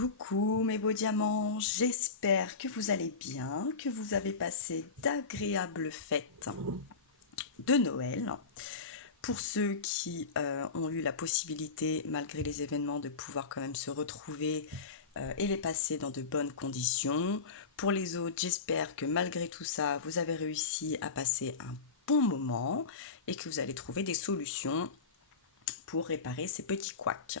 Coucou mes beaux diamants, j'espère que vous allez bien, que vous avez passé d'agréables fêtes de Noël. Pour ceux qui ont eu la possibilité, malgré les événements, de pouvoir quand même se retrouver et les passer dans de bonnes conditions. Pour les autres, j'espère que malgré tout ça, vous avez réussi à passer un bon moment et que vous allez trouver des solutions pour réparer ces petits couacs.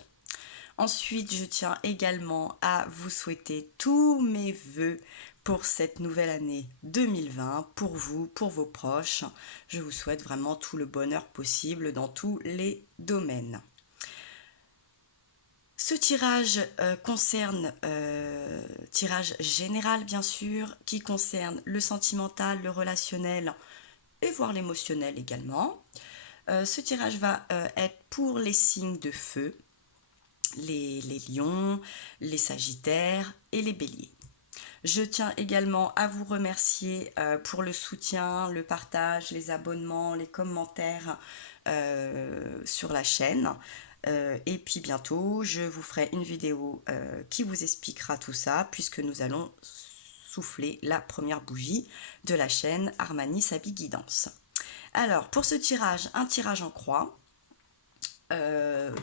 Ensuite, je tiens également à vous souhaiter tous mes vœux pour cette nouvelle année 2020, pour vous, pour vos proches. Je vous souhaite vraiment tout le bonheur possible dans tous les domaines. Ce tirage concerne, tirage général bien sûr, qui concerne le sentimental, le relationnel et voire l'émotionnel également. Ce tirage va être pour les signes de feu, les lions, les sagittaires et les béliers. Je tiens également à vous remercier pour le soutien, le partage, les abonnements, les commentaires sur la chaîne. Et puis bientôt, je vous ferai une vidéo qui vous expliquera tout ça, puisque nous allons souffler la première bougie de la chaîne Armani Sabi Guidance. Alors, pour ce tirage, un tirage en croix.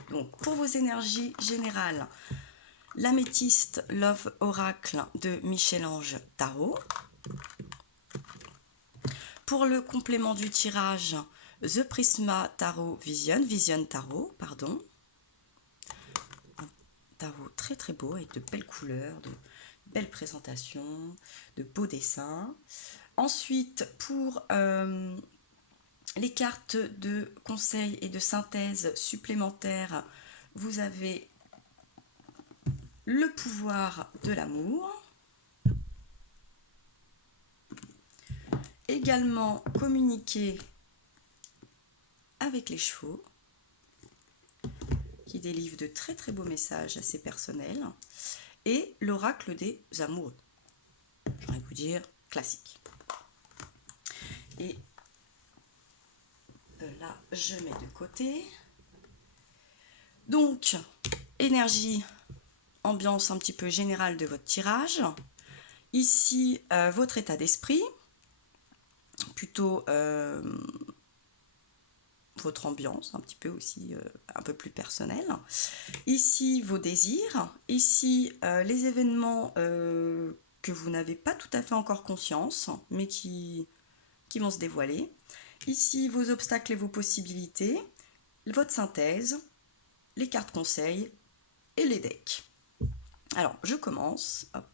Donc pour vos énergies générales, l'améthyste Love Oracle de Michel-Ange Tarot. Pour le complément du tirage, The Prisma Tarot Vision Tarot, pardon. Un tarot très très beau avec de belles couleurs, de belles présentations, de beaux dessins. Ensuite, pour les cartes de conseil et de synthèse supplémentaires, vous avez le pouvoir de l'amour. Également communiquer avec les chevaux, qui délivre de très très beaux messages assez personnels. Et l'oracle des amoureux. J'aurais pu dire classique. Et là, je mets de côté. Donc, énergie, ambiance un petit peu générale de votre tirage. Ici, votre état d'esprit, plutôt votre ambiance, un petit peu aussi, un peu plus personnelle. Ici, vos désirs. Ici, les événements que vous n'avez pas tout à fait encore conscience, mais qui vont se dévoiler. Ici, vos obstacles et vos possibilités, votre synthèse, les cartes conseils et les decks. Alors, je commence. Hop.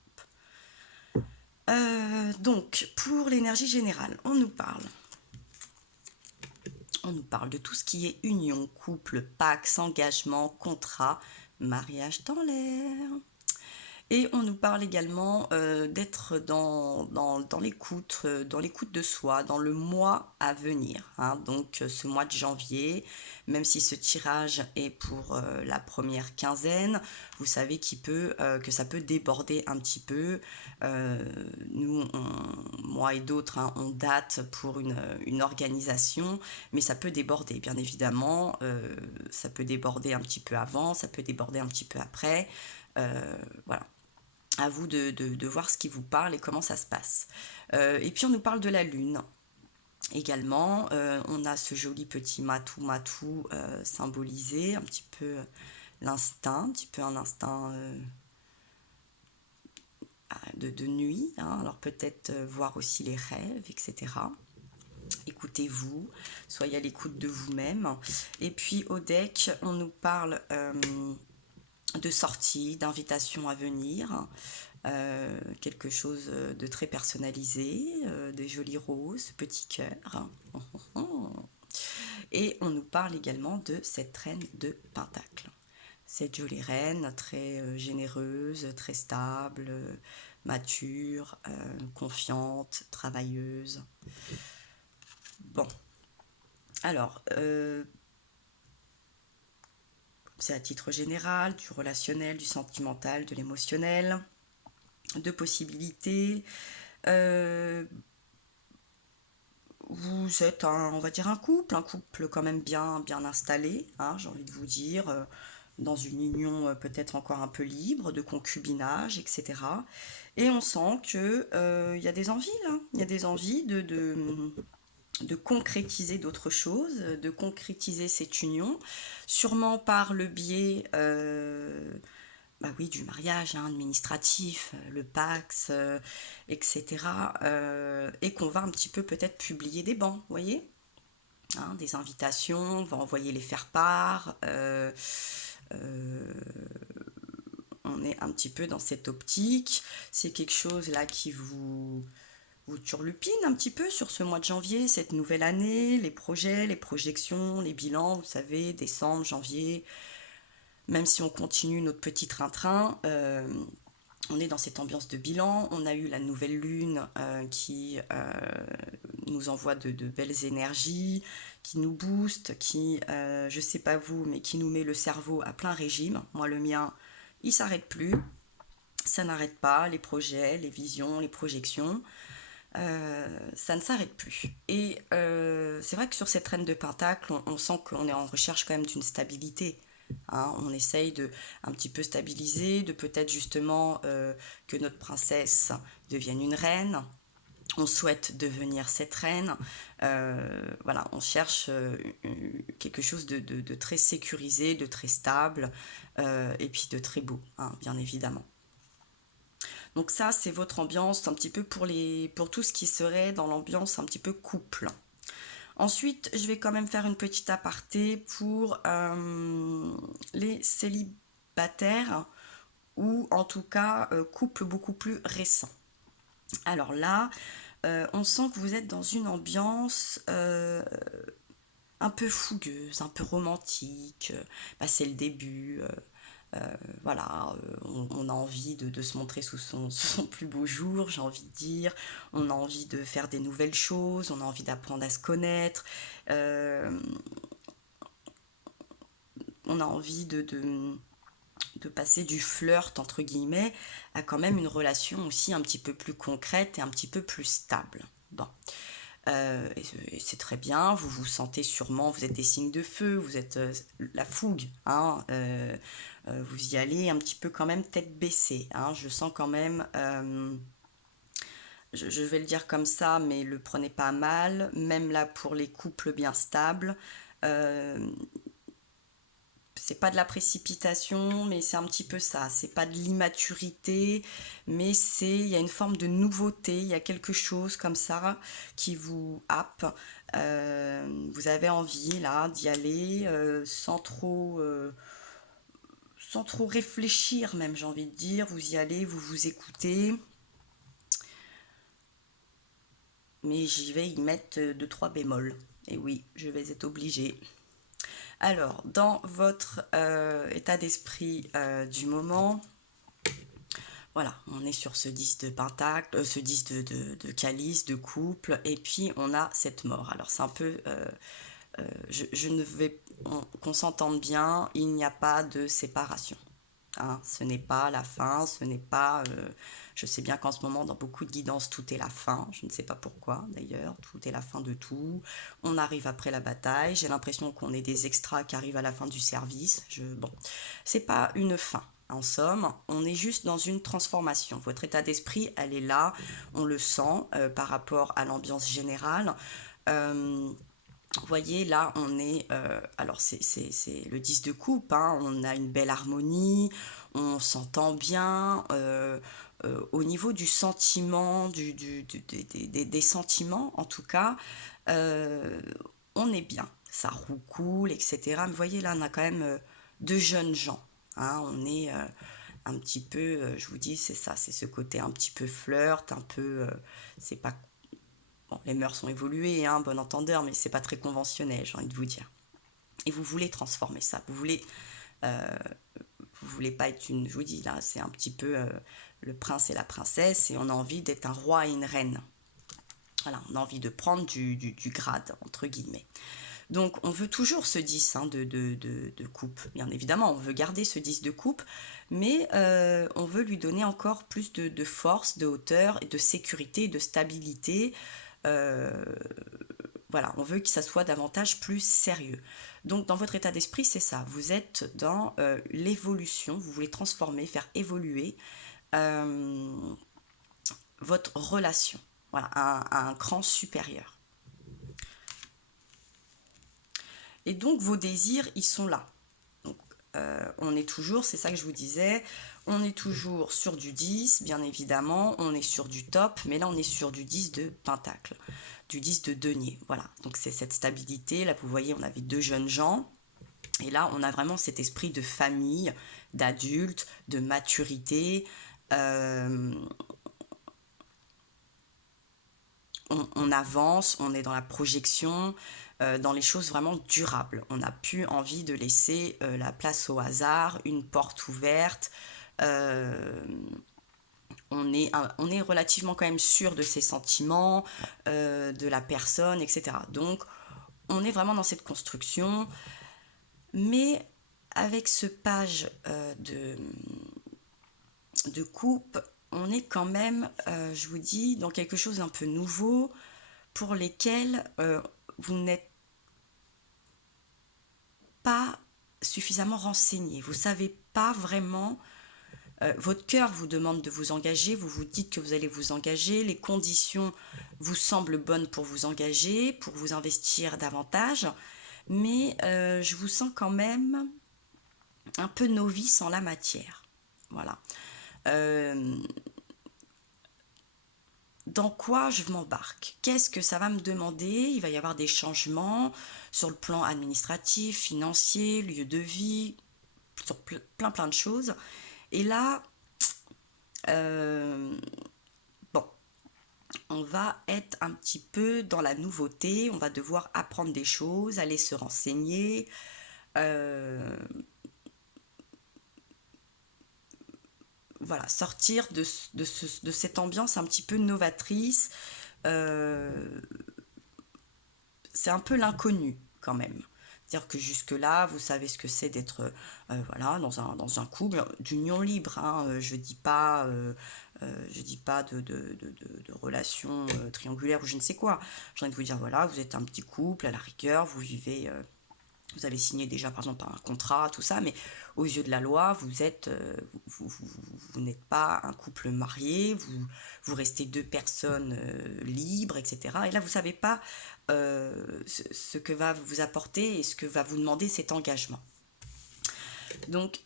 Donc, pour l'énergie générale, on nous parle de tout ce qui est union, couple, pax, engagement, contrat, mariage dans l'air. Et on nous parle également d'être dans l'écoute de soi, dans le mois à venir. Hein. Donc ce mois de janvier, même si ce tirage est pour la première quinzaine, vous savez que ça peut déborder un petit peu. Nous, moi et d'autres, hein, on date pour une organisation, mais ça peut déborder, bien évidemment. Ça peut déborder un petit peu avant, ça peut déborder un petit peu après. Voilà. À vous de voir ce qui vous parle et comment ça se passe. Et puis on nous parle de la lune. Également, on a ce joli petit matou symbolisé, un petit peu l'instinct, un petit peu un instinct de nuit. Hein. Alors peut-être voir aussi les rêves, etc. Écoutez-vous, soyez à l'écoute de vous-même. Et puis au deck, on nous parle de sortie, d'invitation à venir. Quelque chose de très personnalisé, des jolis roses, petits cœurs. Et on nous parle également de cette reine de Pentacle. Cette jolie reine très généreuse, très stable, mature, confiante, travailleuse. Bon, alors, c'est à titre général, du relationnel, du sentimental, de l'émotionnel, de possibilités. Vous êtes on va dire un couple quand même bien installé, hein, j'ai envie de vous dire. dans une union peut-être encore un peu libre, de concubinage, etc. Et on sent que y a des envies là, il y a des envies de concrétiser d'autres choses, de concrétiser cette union, sûrement par le biais bah oui, du mariage hein, administratif, le Pacs, etc. Et qu'on va un petit peu peut-être publier des bans, vous voyez hein, des invitations, on va envoyer les faire-part. On est un petit peu dans cette optique. C'est quelque chose là qui vous turlupine un petit peu sur ce mois de janvier, cette nouvelle année, les projets, les projections, les bilans, vous savez, décembre, janvier. Même si on continue notre petit train-train, on est dans cette ambiance de bilan. On a eu la nouvelle lune qui nous envoie de belles énergies, qui nous booste, qui, je sais pas vous, mais qui nous met le cerveau à plein régime. Moi, le mien, il s'arrête plus. Ça n'arrête pas, les projets, les visions, les projections. Ça ne s'arrête plus. Et c'est vrai que sur cette reine de Pentacle, on sent qu'on est en recherche quand même d'une stabilité. Hein, on essaye de un petit peu stabiliser, de peut-être justement que notre princesse devienne une reine. On souhaite devenir cette reine. Voilà, on cherche quelque chose de très sécurisé, de très stable et puis de très beau, hein, bien évidemment. Donc ça, c'est votre ambiance un petit peu pour tout ce qui serait dans l'ambiance un petit peu couple. Ensuite, je vais quand même faire une petite aparté pour les célibataires ou en tout cas couples beaucoup plus récents. Alors là, on sent que vous êtes dans une ambiance un peu fougueuse, un peu romantique. Bah, c'est le début. Voilà, on a envie de se montrer sous son plus beau jour, j'ai envie de dire. On a envie de faire des nouvelles choses, on a envie d'apprendre à se connaître. On a envie de passer du flirt, entre guillemets, à quand même une relation aussi un petit peu plus concrète et un petit peu plus stable. Bon. Et c'est très bien, vous vous sentez sûrement, vous êtes des signes de feu, vous êtes la fougue, hein, vous y allez un petit peu quand même tête baissée, hein, je sens quand même, je vais le dire comme ça, mais le prenez pas mal, même là pour les couples bien stables, euh, c'est pas de la précipitation, mais c'est un petit peu ça. C'est pas de l'immaturité, mais il y a une forme de nouveauté. Il y a quelque chose comme ça qui vous happe. Vous avez envie là d'y aller sans trop réfléchir même, j'ai envie de dire. Vous y allez, vous vous écoutez. Mais j'y vais y mettre deux trois bémols. Et oui, je vais être obligée. Alors, dans votre état d'esprit du moment, voilà, on est sur ce 10 de pentacle, ce 10 de calice, de couple, et puis on a cette mort. Alors c'est un peu, je ne vais, qu'on s'entende bien, il n'y a pas de séparation. Hein, ce n'est pas la fin, ce n'est pas... je sais bien qu'en ce moment, dans beaucoup de guidances, tout est la fin. Je ne sais pas pourquoi, d'ailleurs. Tout est la fin de tout. On arrive après la bataille. J'ai l'impression qu'on est des extras qui arrivent à la fin du service. Bon, c'est pas une fin. En somme, on est juste dans une transformation. Votre état d'esprit, elle est là. On le sent par rapport à l'ambiance générale. Vous voyez, là, on est... alors, c'est le 10 de coupe, hein, on a une belle harmonie, on s'entend bien. Au niveau du sentiment, des sentiments, en tout cas, euh, on est bien. Ça roucoule, etc. Mais vous voyez, là, on a quand même deux jeunes gens. Hein, on est un petit peu, je vous dis, c'est ça, c'est ce côté un petit peu flirt, un peu... c'est pas bon, les mœurs sont évoluées, hein, bon entendeur, mais c'est pas très conventionnel, j'ai envie de vous dire. Et vous voulez transformer ça, vous voulez pas être une, je vous dis là, c'est un petit peu le prince et la princesse, et on a envie d'être un roi et une reine. Voilà, on a envie de prendre du grade, entre guillemets. Donc on veut toujours ce 10 hein, de coupe, bien évidemment, on veut garder ce 10 de coupe, mais on veut lui donner encore plus de force, de hauteur, et de sécurité, de stabilité. Euh, voilà, on veut que ça soit davantage plus sérieux. Donc dans votre état d'esprit, c'est ça, vous êtes dans l'évolution, vous voulez transformer, faire évoluer votre relation, voilà, à un cran supérieur. Et donc vos désirs, ils sont là. Donc, on est toujours, c'est ça que je vous disais, on est toujours sur du 10, bien évidemment, on est sur du top, mais là on est sur du 10 de pentacle, du 10 de denier, voilà. Donc c'est cette stabilité, là vous voyez, on avait 2 jeunes gens, et là on a vraiment cet esprit de famille, d'adulte, de maturité, on avance, on est dans la projection, dans les choses vraiment durables. On n'a plus envie de laisser la place au hasard, une porte ouverte. Euh, on est relativement quand même sûr de ses sentiments, de la personne, etc. Donc, on est vraiment dans cette construction. Mais avec ce page de coupe, on est quand même, je vous dis, dans quelque chose d'un peu nouveau pour lesquels vous n'êtes pas suffisamment renseigné. Vous ne savez pas vraiment. Votre cœur vous demande de vous engager, vous vous dites que vous allez vous engager, les conditions vous semblent bonnes pour vous engager, pour vous investir davantage, mais je vous sens quand même un peu novice en la matière. Voilà. Dans quoi je m'embarque? Qu'est-ce que ça va me demander? Il va y avoir des changements sur le plan administratif, financier, lieu de vie, sur plein de choses. Et là, bon, on va être un petit peu dans la nouveauté, on va devoir apprendre des choses, aller se renseigner, voilà, sortir de cette ambiance un petit peu novatrice. C'est un peu l'inconnu quand même. C'est-à-dire que jusque-là, vous savez ce que c'est d'être voilà, dans un couple d'union libre. Hein. Je dis pas de relation triangulaire ou je ne sais quoi. J'ai envie de vous dire, voilà, vous êtes un petit couple, à la rigueur, vous vivez vous avez signé déjà par exemple un contrat, tout ça, mais aux yeux de la loi, vous n'êtes pas un couple marié, vous restez 2 personnes libres, etc. Et là, vous ne savez pas ce que va vous apporter et ce que va vous demander cet engagement. Donc,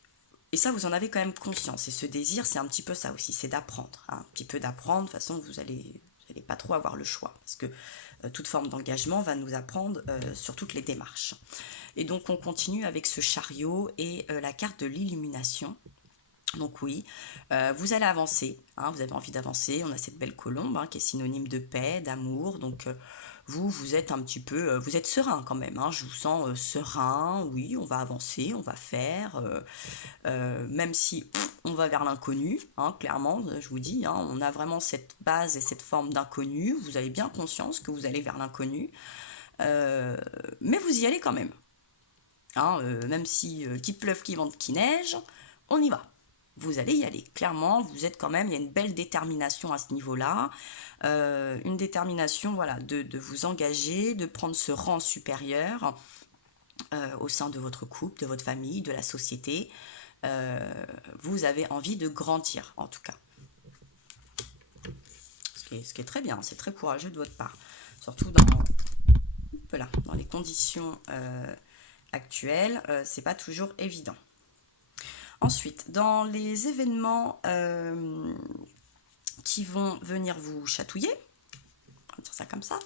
et ça, vous en avez quand même conscience. Et ce désir, c'est un petit peu ça aussi, c'est d'apprendre. Hein, un petit peu d'apprendre, de toute façon, vous allez pas trop avoir le choix. Parce que toute forme d'engagement va nous apprendre sur toutes les démarches. Et donc, on continue avec ce chariot et la carte de l'illumination. Donc oui, vous allez avancer, hein, vous avez envie d'avancer, on a cette belle colombe hein, qui est synonyme de paix, d'amour, donc vous êtes un petit peu, vous êtes serein quand même, hein, je vous sens serein, oui, on va avancer, on va faire, même si on va vers l'inconnu, hein, clairement, je vous dis, hein, on a vraiment cette base et cette forme d'inconnu, vous avez bien conscience que vous allez vers l'inconnu, mais vous y allez quand même, hein, même si qu'il pleuve, qu'il vente, qu'il neige, on y va. Vous allez y aller. Clairement, vous êtes quand même, il y a une belle détermination à ce niveau-là. Une détermination, voilà, de vous engager, de prendre ce rang supérieur au sein de votre couple, de votre famille, de la société. Vous avez envie de grandir, en tout cas. Ce qui est très bien, c'est très courageux de votre part. Surtout dans les conditions actuelles, c'est pas toujours évident. Ensuite, dans les événements qui vont venir vous chatouiller, on va dire ça comme ça,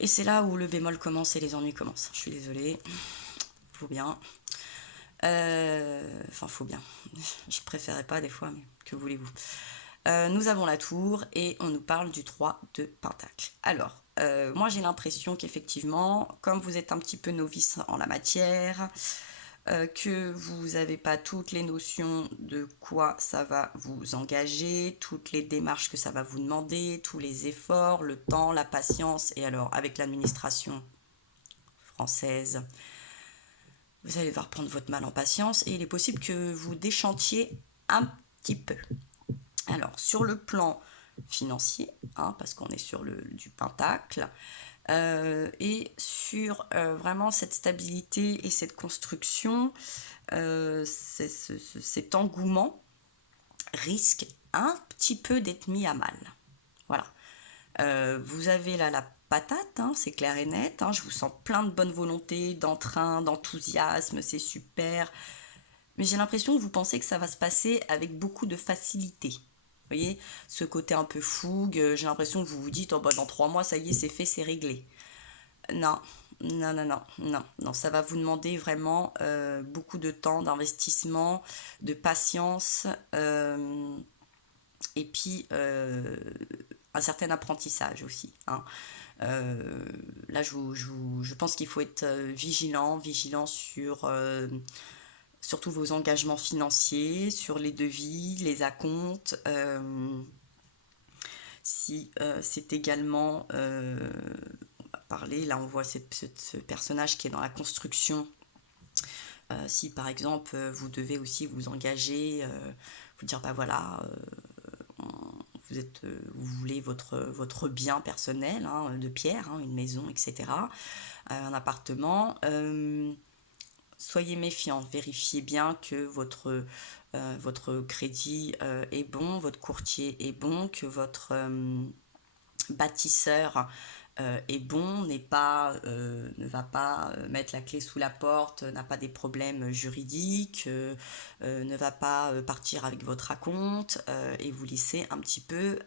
et c'est là où le bémol commence et les ennuis commencent. Je suis désolée, faut bien. Enfin, faut bien. Je préférais pas des fois, mais que voulez-vous. Nous avons la tour et on nous parle du 3 de Pentacle. Alors, moi j'ai l'impression qu'effectivement, comme vous êtes un petit peu novice en la matière, que vous n'avez pas toutes les notions de quoi ça va vous engager, toutes les démarches que ça va vous demander, tous les efforts, le temps, la patience. Et alors, avec l'administration française, vous allez devoir prendre votre mal en patience et il est possible que vous déchantiez un petit peu. Alors, sur le plan financier, hein, parce qu'on est sur du pentacle, et sur vraiment cette stabilité et cette construction, cet engouement risque un petit peu d'être mis à mal. Voilà. Vous avez là la patate, hein, c'est clair et net, hein, je vous sens plein de bonne volonté, d'entrain, d'enthousiasme, c'est super. Mais j'ai l'impression que vous pensez que ça va se passer avec beaucoup de facilité. Vous voyez, ce côté un peu fougue, j'ai l'impression que vous vous dites, oh bah dans 3 mois, ça y est, c'est fait, c'est réglé. Non, non, non, non, non, non, ça va vous demander vraiment beaucoup de temps, d'investissement, de patience, et puis un certain apprentissage aussi, hein. Là, je pense qu'il faut être vigilant sur surtout vos engagements financiers, sur les devis, les acomptes. Si c'est également, on va parler, là on voit ce personnage qui est dans la construction. Si par exemple vous devez aussi vous engager, vous dire bah voilà, vous voulez votre bien personnel, hein, de pierre, hein, une maison, etc., un appartement, soyez méfiants, vérifiez bien que votre crédit est bon, votre courtier est bon, que votre bâtisseur est bon, ne va pas mettre la clé sous la porte, n'a pas des problèmes juridiques, ne va pas partir avec votre acompte et vous laisser un petit peu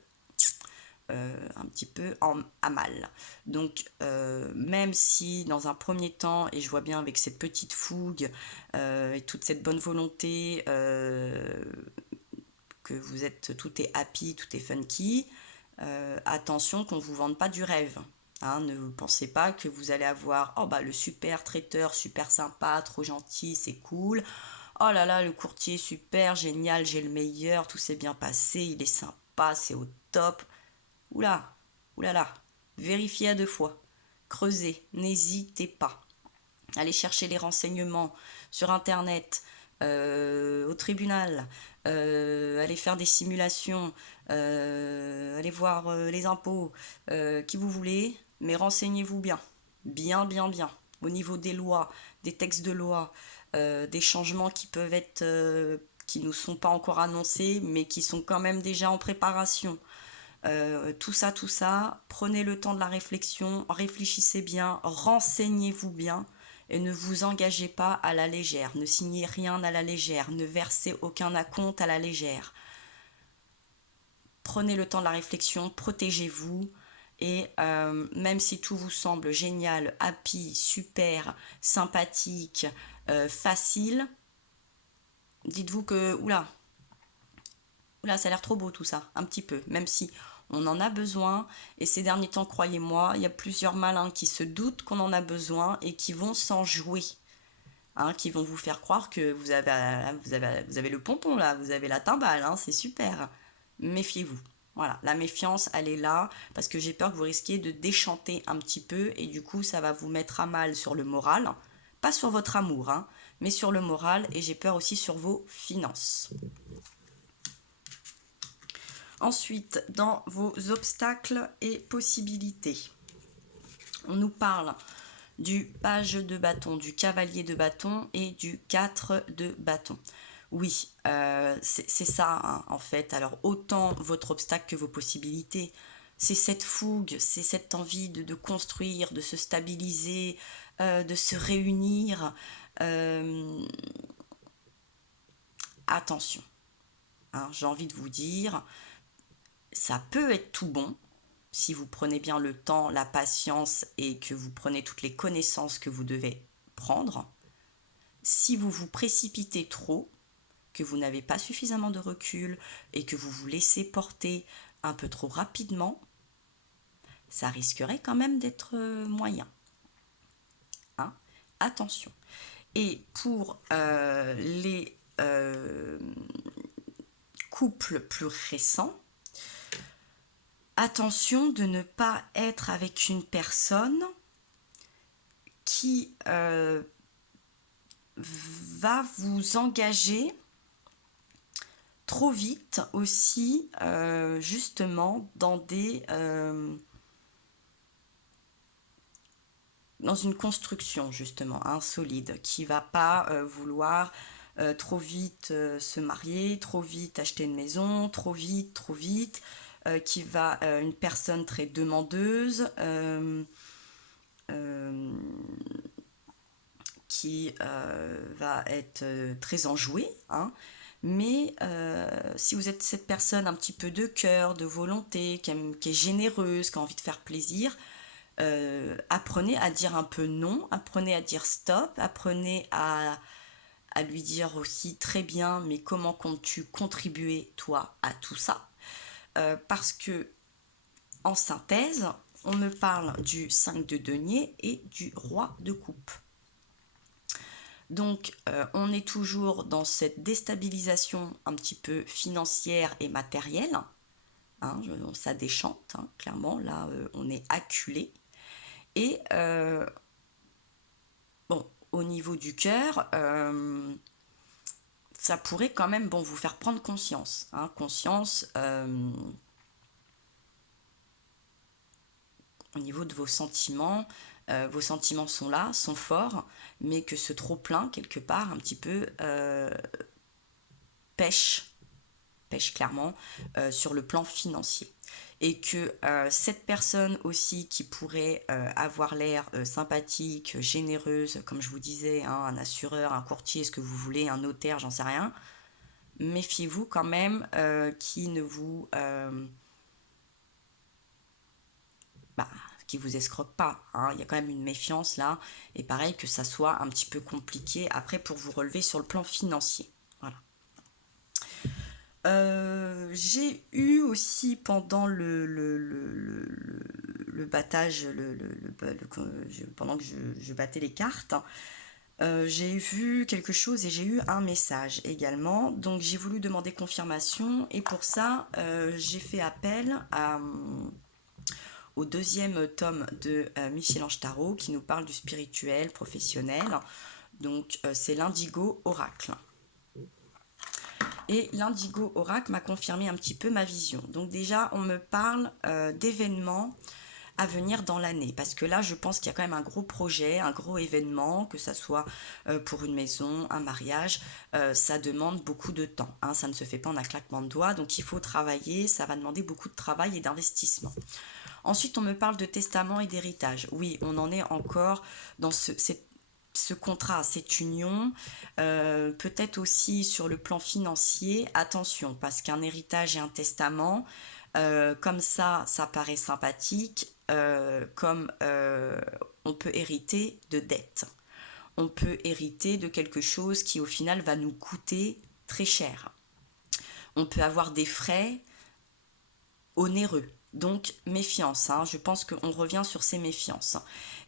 à mal. Donc même si dans un premier temps, et je vois bien avec cette petite fougue et toute cette bonne volonté que vous êtes, tout est happy, tout est funky, attention qu'on ne vous vende pas du rêve. Hein, ne pensez pas que vous allez avoir oh bah le super traiteur, super sympa, trop gentil, c'est cool. Oh là là, le courtier super, génial, j'ai le meilleur, tout s'est bien passé, il est sympa, c'est au top. Oula, oulala, vérifiez à 2 fois. Creusez, n'hésitez pas. Allez chercher les renseignements sur internet, au tribunal, allez faire des simulations, allez voir les impôts, qui vous voulez, mais renseignez-vous bien, bien, bien, bien, au niveau des lois, des textes de loi, des changements qui peuvent être, qui ne sont pas encore annoncés, mais qui sont quand même déjà en préparation. Tout ça, prenez le temps de la réflexion, réfléchissez bien, renseignez-vous bien et ne vous engagez pas à la légère, ne signez rien à la légère, ne versez aucun acompte à la légère. Prenez le temps de la réflexion, protégez-vous et même si tout vous semble génial, happy, super, sympathique, facile, dites-vous que oula, ça a l'air trop beau tout ça, un petit peu, même si on en a besoin, et ces derniers temps, croyez-moi, il y a plusieurs malins qui se doutent qu'on en a besoin et qui vont s'en jouer, hein, qui vont vous faire croire que vous avez le pompon là, vous avez la timbale, hein, c'est super. Méfiez-vous. Voilà, la méfiance, elle est là, parce que j'ai peur que vous risquiez de déchanter un petit peu, et du coup, ça va vous mettre à mal sur le moral, pas sur votre amour, hein, mais sur le moral, et j'ai peur aussi sur vos finances. Ensuite, dans vos obstacles et possibilités, on nous parle du page de bâton, du cavalier de bâton et du 4 de bâton. Oui, c'est ça, hein, en fait. Alors, autant votre obstacle que vos possibilités. C'est cette fougue, c'est cette envie de construire, de se stabiliser, de se réunir. Attention, hein, j'ai envie de vous dire, ça peut être tout bon si vous prenez bien le temps, la patience et que vous prenez toutes les connaissances que vous devez prendre. Si vous vous précipitez trop, que vous n'avez pas suffisamment de recul et que vous vous laissez porter un peu trop rapidement, ça risquerait quand même d'être moyen. Hein, attention. Et pour les couples plus récents, attention de ne pas être avec une personne qui va vous engager trop vite aussi, justement, dans une construction, justement, hein, solide, qui va pas vouloir trop vite se marier, trop vite acheter une maison, trop vite, qui va une personne très demandeuse, euh, qui va être très enjouée, hein. Mais si vous êtes cette personne un petit peu de cœur, de volonté, qui est généreuse, qui a envie de faire plaisir, apprenez à dire un peu non, apprenez à dire stop, apprenez à lui dire aussi très bien, mais comment comptes-tu contribuer toi à tout ça? Parce que en synthèse, on me parle du 5 de denier et du roi de coupe. Donc on est toujours dans cette déstabilisation un petit peu financière et matérielle, hein, ça déchante, hein, clairement, là on est acculé. Et bon, au niveau du cœur, ça pourrait quand même vous faire prendre conscience, hein, conscience au niveau de vos sentiments. Vos sentiments sont là, sont forts, mais que ce trop-plein, quelque part, un petit peu pêche clairement sur le plan financier. Et que cette personne aussi qui pourrait avoir l'air sympathique, généreuse, comme je vous disais, hein, un assureur, un courtier, ce que vous voulez, un notaire, j'en sais rien, méfiez-vous quand même qui ne vous... qui vous escroque pas, hein. Il y a quand même une méfiance là, et pareil que ça soit un petit peu compliqué après pour vous relever sur le plan financier. Voilà. J'ai eu aussi pendant le battage, pendant que je battais les cartes, j'ai vu quelque chose et j'ai eu un message également. Donc j'ai voulu demander confirmation et pour ça, j'ai fait appel au deuxième tome de Michel-Ange Tarot qui nous parle du spirituel professionnel. Donc c'est l'Indigo Oracle. Et l'Indigo Oracle m'a confirmé un petit peu ma vision. Donc déjà, on me parle d'événements à venir dans l'année. Parce que là, je pense qu'il y a quand même un gros projet, un gros événement, que ça soit pour une maison, un mariage. Ça demande beaucoup de temps, hein. Ça ne se fait pas en un claquement de doigts. Donc il faut travailler, ça va demander beaucoup de travail et d'investissement. Ensuite, on me parle de testament et d'héritage. Oui, on en est encore dans ce contrat, cette union, peut-être aussi sur le plan financier, attention, parce qu'un héritage et un testament, comme ça paraît sympathique, comme on peut hériter de dettes. On peut hériter de quelque chose qui au final va nous coûter très cher. On peut avoir des frais onéreux. Donc méfiance, hein. Je pense qu'on revient sur ces méfiances.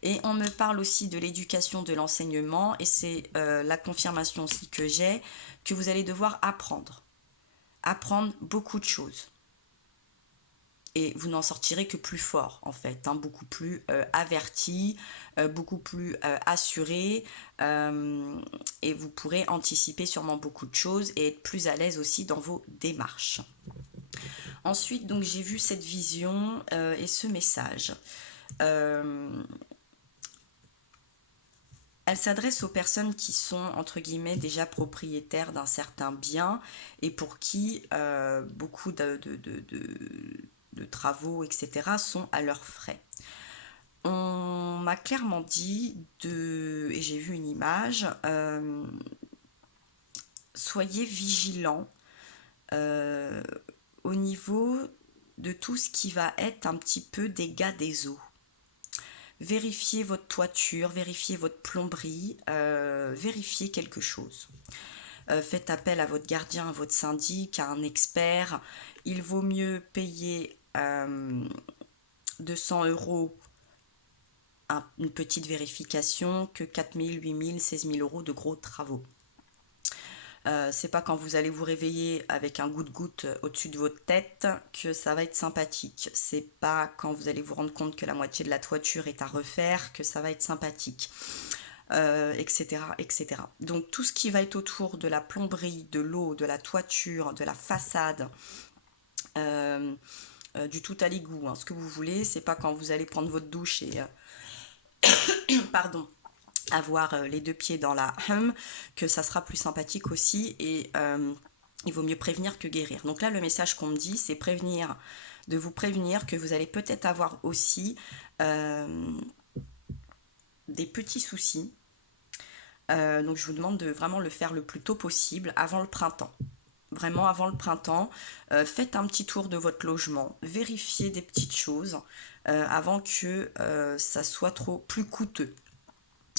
Et on me parle aussi de l'éducation, de l'enseignement, et c'est la confirmation aussi que j'ai, que vous allez devoir apprendre. Apprendre beaucoup de choses. Et vous n'en sortirez que plus fort, en fait, hein, beaucoup plus averti, beaucoup plus assuré, et vous pourrez anticiper sûrement beaucoup de choses et être plus à l'aise aussi dans vos démarches. Ensuite, donc j'ai vu cette vision et ce message. Elle s'adresse aux personnes qui sont, entre guillemets, déjà propriétaires d'un certain bien et pour qui beaucoup de travaux, etc., sont à leurs frais. On m'a clairement dit, et j'ai vu une image, soyez vigilants au niveau de tout ce qui va être un petit peu dégâts des eaux. Vérifiez votre toiture, vérifiez votre plomberie, vérifiez quelque chose. Faites appel à votre gardien, à votre syndic, à un expert. Il vaut mieux payer 200 € une petite vérification que 4 000, 8 000, 16 000 € de gros travaux. C'est pas quand vous allez vous réveiller avec un goutte-goutte au-dessus de votre tête que ça va être sympathique. C'est pas quand vous allez vous rendre compte que la moitié de la toiture est à refaire que ça va être sympathique. etc., etc. Donc tout ce qui va être autour de la plomberie, de l'eau, de la toiture, de la façade, du tout à l'égout, hein, ce que vous voulez, c'est pas quand vous allez prendre votre douche et pardon, avoir les deux pieds dans la que ça sera plus sympathique aussi, et il vaut mieux prévenir que guérir. Donc là, le message qu'on me dit, c'est de vous prévenir que vous allez peut-être avoir aussi des petits soucis. Donc je vous demande de vraiment le faire le plus tôt possible, avant le printemps. Vraiment avant le printemps, faites un petit tour de votre logement, vérifiez des petites choses avant que ça soit plus coûteux.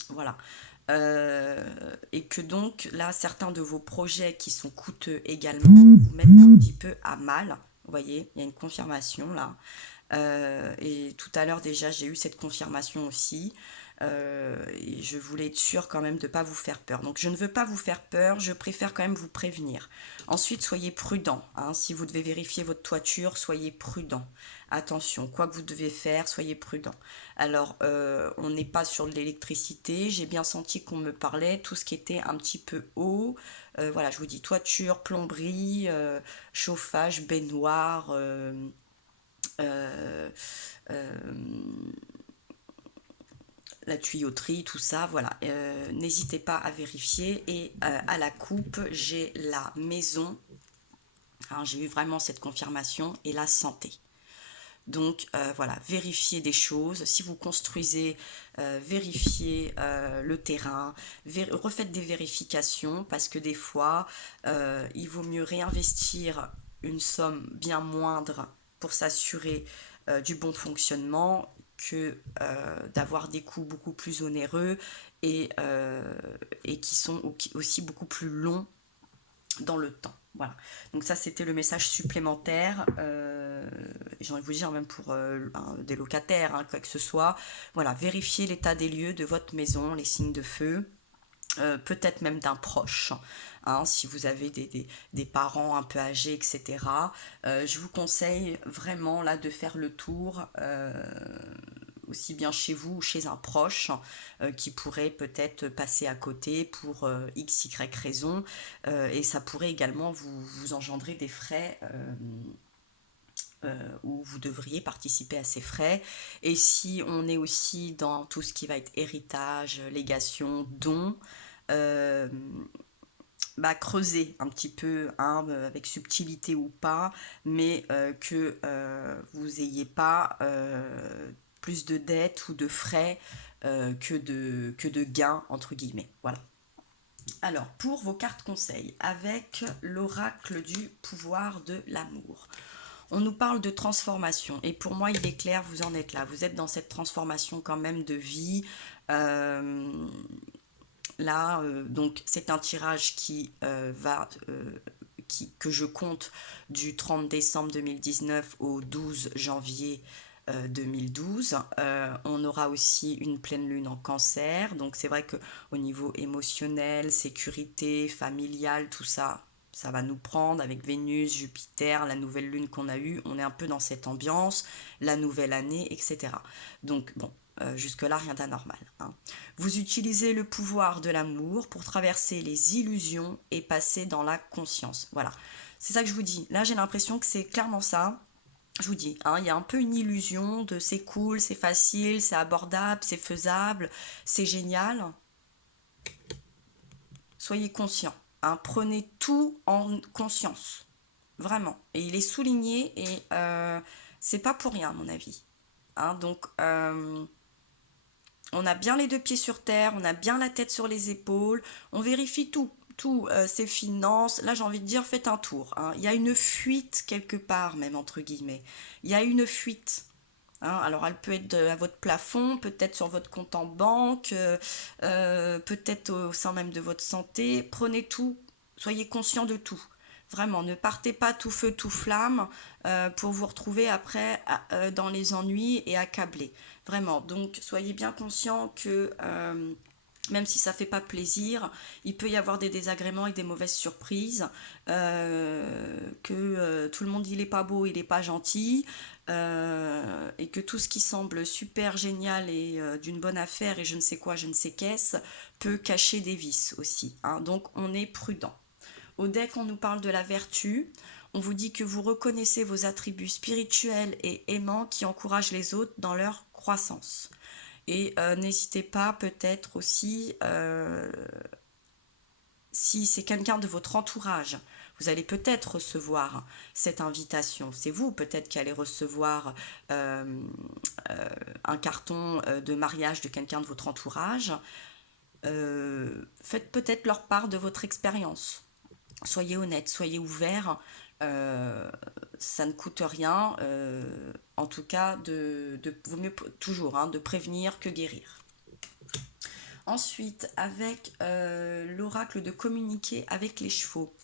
Voilà. Et que donc là, certains de vos projets qui sont coûteux également vous mettent un petit peu à mal. Vous voyez, il y a une confirmation là. Et tout à l'heure déjà, j'ai eu cette confirmation aussi. Et je voulais être sûre quand même de ne pas vous faire peur. Donc je ne veux pas vous faire peur, je préfère quand même vous prévenir. Ensuite, soyez prudent, hein. Si vous devez vérifier votre toiture, soyez prudent. Attention, quoi que vous devez faire, soyez prudent. Alors, on n'est pas sur de l'électricité. J'ai bien senti qu'on me parlait tout ce qui était un petit peu haut. Voilà, je vous dis toiture, plomberie, chauffage, baignoire, euh, la tuyauterie, tout ça, voilà. N'hésitez pas à vérifier. Et à la coupe, j'ai la maison. Alors, j'ai eu vraiment cette confirmation, et la santé. Donc voilà, vérifiez des choses. Si vous construisez, vérifiez le terrain, refaites des vérifications, parce que des fois, il vaut mieux réinvestir une somme bien moindre pour s'assurer du bon fonctionnement, que d'avoir des coûts beaucoup plus onéreux, et qui sont aussi beaucoup plus longs dans le temps. Voilà. Donc ça, c'était le message supplémentaire. J'ai envie de vous dire, même pour des locataires, hein, quoi que ce soit. Voilà, vérifiez l'état des lieux de votre maison, les signes de feu. Peut-être même d'un proche, hein, si vous avez des parents un peu âgés, etc. Je vous conseille vraiment là de faire le tour, aussi bien chez vous ou chez un proche qui pourrait peut-être passer à côté pour x, y raison, et ça pourrait également vous engendrer des frais, où vous devriez participer à ces frais. Et si on est aussi dans tout ce qui va être héritage, légation, don, euh, creuser un petit peu, hein, avec subtilité ou pas, mais que vous n'ayez pas plus de dettes ou de frais que de gains, entre guillemets. Voilà. Alors, pour vos cartes conseils, avec l'oracle du pouvoir de l'amour, on nous parle de transformation, et pour moi il est clair, vous en êtes là, vous êtes dans cette transformation quand même de vie. Là, donc c'est un tirage que je compte du 30 décembre 2019 au 12 janvier 2012. On aura aussi une pleine lune en cancer, donc c'est vrai que au niveau émotionnel, sécurité, familial, tout ça, ça va nous prendre avec Vénus, Jupiter, la nouvelle lune qu'on a eue. On est un peu dans cette ambiance, la nouvelle année, etc. Donc bon, jusque-là, rien d'anormal, hein. Vous utilisez le pouvoir de l'amour pour traverser les illusions et passer dans la conscience. Voilà, c'est ça que je vous dis. Là, j'ai l'impression que c'est clairement ça. Je vous dis, hein, il y a un peu une illusion de c'est cool, c'est facile, c'est abordable, c'est faisable, c'est génial. Soyez conscient, hein, prenez tout en conscience, vraiment. Et il est souligné, et c'est pas pour rien à mon avis, hein. Donc on a bien les deux pieds sur terre, on a bien la tête sur les épaules, on vérifie tout, ses finances. Là, j'ai envie de dire, faites un tour, hein. Il y a une fuite quelque part, même entre guillemets. Il y a une fuite. Hein. Alors, elle peut être à votre plafond, peut-être sur votre compte en banque, peut-être au sein même de votre santé. Prenez tout, soyez conscient de tout. Vraiment, ne partez pas tout feu, tout flamme pour vous retrouver après dans les ennuis et accablés. Vraiment, donc soyez bien conscient que même si ça fait pas plaisir, il peut y avoir des désagréments et des mauvaises surprises, que tout le monde il est pas beau, il est pas gentil, et que tout ce qui semble super génial et d'une bonne affaire et je ne sais quoi, je ne sais qu'est-ce, peut cacher des vices aussi, hein. Donc on est prudent. Au deck, on nous parle de la vertu. On vous dit que vous reconnaissez vos attributs spirituels et aimants qui encouragent les autres dans leur croissance. Et n'hésitez pas peut-être aussi, si c'est quelqu'un de votre entourage, vous allez peut-être recevoir cette invitation. C'est vous peut-être qui allez recevoir un carton de mariage de quelqu'un de votre entourage. Faites peut-être leur part de votre expérience. Soyez honnête, soyez ouvert. Ça ne coûte rien. En tout cas, vaut mieux toujours de prévenir que guérir. Ensuite, avec l'oracle de communiquer avec les chevaux.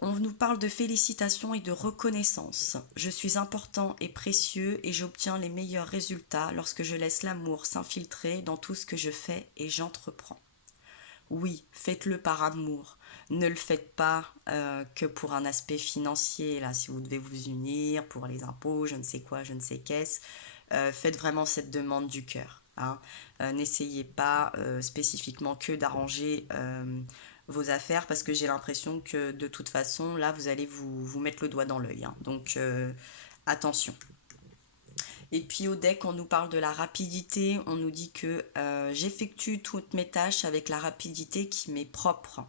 On nous parle de félicitations et de reconnaissance. Je suis important et précieux et j'obtiens les meilleurs résultats lorsque je laisse l'amour s'infiltrer dans tout ce que je fais et j'entreprends. Oui, faites-le par amour. Ne le faites pas que pour un aspect financier. Là, si vous devez vous unir pour les impôts, je ne sais quoi, je ne sais qu'est-ce. Faites vraiment cette demande du cœur. Hein. N'essayez pas spécifiquement que d'arranger vos affaires parce que j'ai l'impression que de toute façon, là, vous allez vous mettre le doigt dans l'œil. Hein. Donc, attention. Et puis au deck, on nous parle de la rapidité. On nous dit que j'effectue toutes mes tâches avec la rapidité qui m'est propre.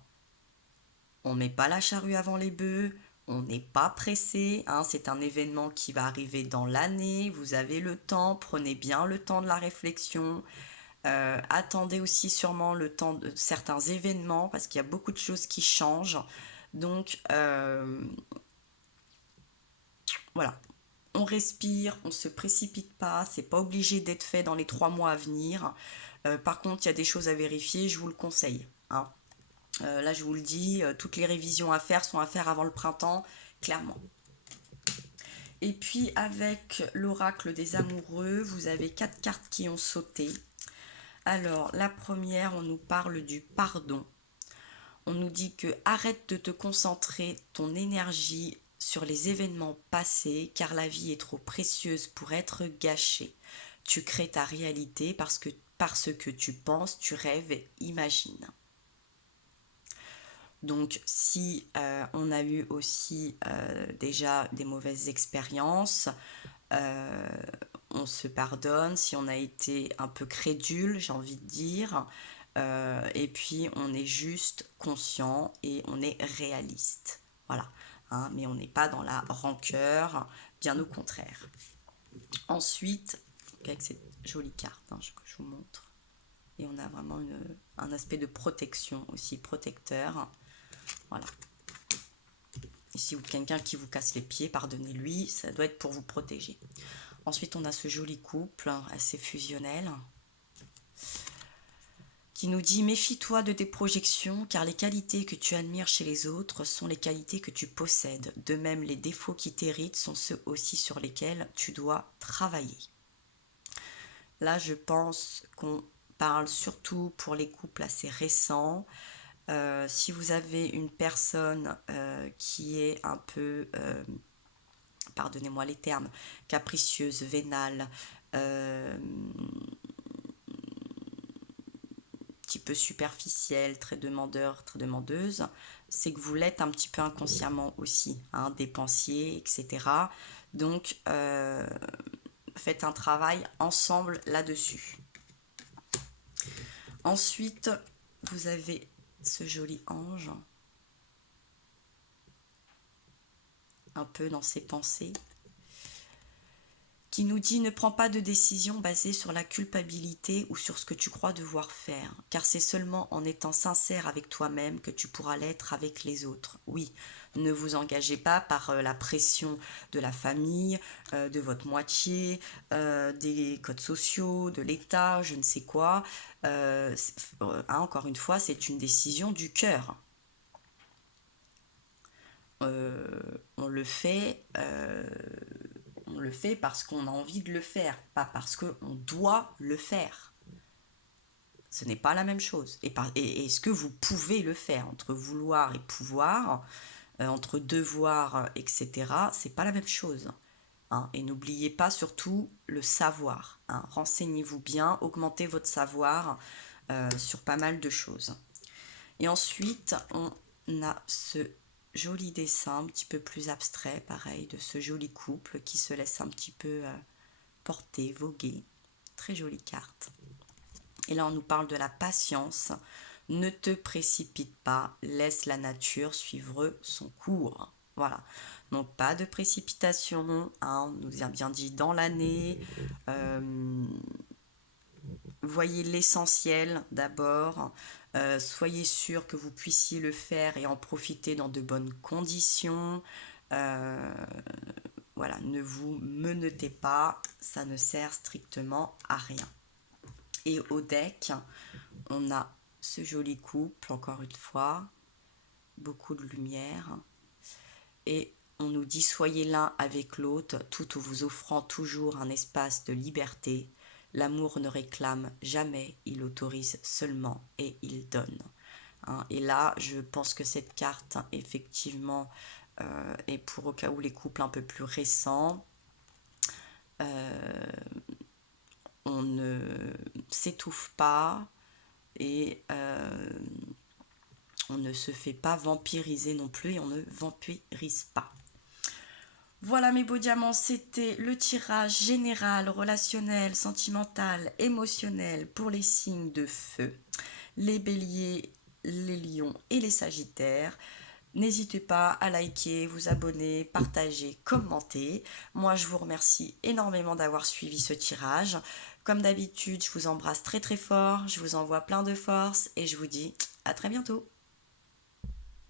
On ne met pas la charrue avant les bœufs. On n'est pas pressé. Hein, c'est un événement qui va arriver dans l'année. Vous avez le temps. Prenez bien le temps de la réflexion. Attendez aussi sûrement le temps de certains événements parce qu'il y a beaucoup de choses qui changent. Donc, voilà. On respire, on ne se précipite pas, c'est pas obligé d'être fait dans les 3 mois à venir. Par contre, il y a des choses à vérifier, je vous le conseille. Hein. Là, je vous le dis, toutes les révisions à faire sont à faire avant le printemps, clairement. Et puis, avec l'oracle des amoureux, vous avez 4 cartes qui ont sauté. Alors, la première, on nous parle du pardon. On nous dit que arrête de te concentrer ton énergie sur les événements passés car la vie est trop précieuse pour être gâchée. Tu crées ta réalité parce que tu penses, tu rêves et imagines. Donc si on a eu aussi déjà des mauvaises expériences, on se pardonne. Si on a été un peu crédule, j'ai envie de dire, et puis on est juste conscient et on est réaliste. Voilà. Hein, mais on n'est pas dans la rancœur, bien au contraire. Ensuite, avec cette jolie carte que je vous montre, et on a vraiment un aspect de protection aussi, protecteur. Voilà. Ici, ou quelqu'un qui vous casse les pieds, pardonnez-lui, ça doit être pour vous protéger. Ensuite, on a ce joli couple assez fusionnel qui nous dit « Méfie-toi de tes projections, car les qualités que tu admires chez les autres sont les qualités que tu possèdes. De même, les défauts qui t'héritent sont ceux aussi sur lesquels tu dois travailler. » Là, je pense qu'on parle surtout pour les couples assez récents. Si vous avez une personne qui est un peu, pardonnez-moi les termes, capricieuse, vénale, petit peu superficielle, très demandeur, très demandeuse, c'est que vous l'êtes un petit peu inconsciemment aussi, hein, dépensier, etc. Donc, faites un travail ensemble là-dessus. Ensuite, vous avez ce joli ange, un peu dans ses pensées, qui nous dit « Ne prends pas de décision basée sur la culpabilité ou sur ce que tu crois devoir faire, car c'est seulement en étant sincère avec toi-même que tu pourras l'être avec les autres. » Oui, ne vous engagez pas par la pression de la famille, de votre moitié, des codes sociaux, de l'État, je ne sais quoi. Encore une fois, c'est une décision du cœur. On le fait parce qu'on a envie de le faire, pas parce qu'on doit le faire. Ce n'est pas la même chose. Et est-ce que vous pouvez le faire entre vouloir et pouvoir, entre devoir, etc. C'est pas la même chose. Hein. Et n'oubliez pas surtout le savoir. Hein. Renseignez-vous bien, augmentez votre savoir sur pas mal de choses. Et ensuite, on a ce joli dessin un petit peu plus abstrait, pareil, de ce joli couple qui se laisse un petit peu porter, voguer. Très jolie carte. Et là, on nous parle de la patience. Ne te précipite pas, laisse la nature suivre son cours. Voilà. Donc, pas de précipitation. Hein, on nous a bien dit dans l'année. Voyez l'essentiel d'abord. Soyez sûr que vous puissiez le faire et en profiter dans de bonnes conditions. Voilà, ne vous menotez pas, ça ne sert strictement à rien. Et au deck, on a ce joli couple, encore une fois, beaucoup de lumière. Et on nous dit soyez l'un avec l'autre, tout en vous offrant toujours un espace de liberté. L'amour ne réclame jamais, il autorise seulement et il donne. Hein, et là, je pense que cette carte, effectivement, est pour au cas où les couples un peu plus récents. On ne s'étouffe pas et on ne se fait pas vampiriser non plus et on ne vampirise pas. Voilà mes beaux diamants, c'était le tirage général, relationnel, sentimental, émotionnel pour les signes de feu, les béliers, les lions et les sagittaires. N'hésitez pas à liker, vous abonner, partager, commenter. Moi, je vous remercie énormément d'avoir suivi ce tirage. Comme d'habitude, je vous embrasse très très fort, je vous envoie plein de force et je vous dis à très bientôt.